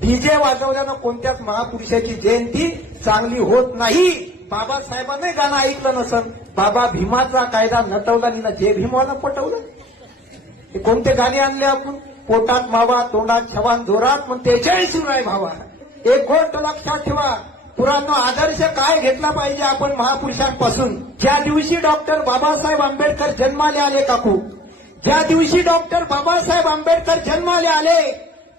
DJ वाजवल्यानं कोणत्याच महापुरुषाची जयंती चांगली होत नाही. बाबासाहेबांनी गाणं ऐकलं नसन. बाबा भीमाचा कायदा नटवला नि ना जे भीमाला पटवलं. हे कोणते गाणे आणले आपण? पोटात मावा तोंडात छवान जोरात म्हणते जय शिवराय भावा. एक गोष्ट लक्षात ठेवा, पुराणा आदर्श काय घेतला पाहिजे आपण महापुरुषांपासून. ज्या दिवशी डॉक्टर बाबासाहेब आंबेडकर जन्माले आले काकू, ज्या दिवशी डॉक्टर बाबासाहेब आंबेडकर जन्माले आले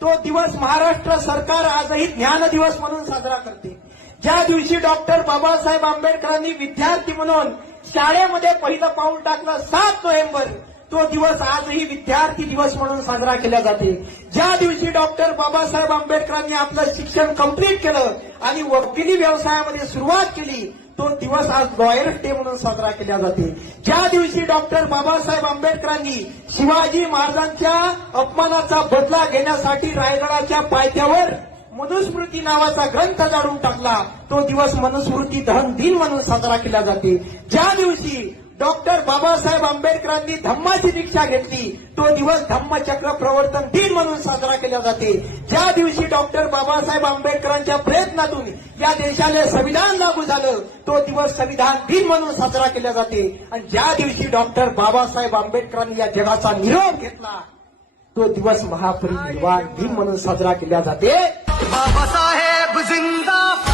तो दिवस महाराष्ट्र सरकार आजही ज्ञान दिवस म्हणून साजरा करते. ज्या दिवशी डॉक्टर बाबासाहेब आंबेडकरांनी विद्यार्थी म्हणून शाळेमध्ये पहिलं पाऊल टाकलं 7 नोव्हेंबर, तो दिवस आजही विद्यार्थी दिवस म्हणून साजरा केला जाते. ज्या दिवशी डॉक्टर बाबासाहेब आंबेडकरांनी आपलं शिक्षण कंप्लीट केलं आणि वकिली व्यवसायामध्ये सुरुवात केली तो दिवस आज लॉयर्स डे म्हणून साजरा केला जाते. ज्या दिवशी डॉक्टर बाबासाहेब आंबेडकरांनी शिवाजी महाराजांच्या अपमानाचा बदला घेण्यासाठी रायगडाच्या पायथ्यावर मनुस्मृती नावाचा ग्रंथ जाळून टाकला तो दिवस मनुस्मृती दहन दिन म्हणून साजरा केला जाते. ज्या दिवशी डॉक्टर बाबासाहेब आंबेडकरांनी धम्माची दीक्षा घेतली तो दिवस धम्मचक्र प्रवर्तन दिन म्हणून साजरा केला जाते. ज्या दिवशी डॉक्टर बाबासाहेब आंबेडकरांच्या प्रयत्नातून या देशाला संविधान लागू झालं तो दिवस संविधान दिन म्हणून साजरा केला जाते. आणि ज्या दिवशी डॉक्टर बाबासाहेब आंबेडकरांनी या जगाचा निरोप घेतला तो दिवस महापरिनिर्वाण दिन म्हणून साजरा केला जाते. बाबासाहेब जिंदाबाद.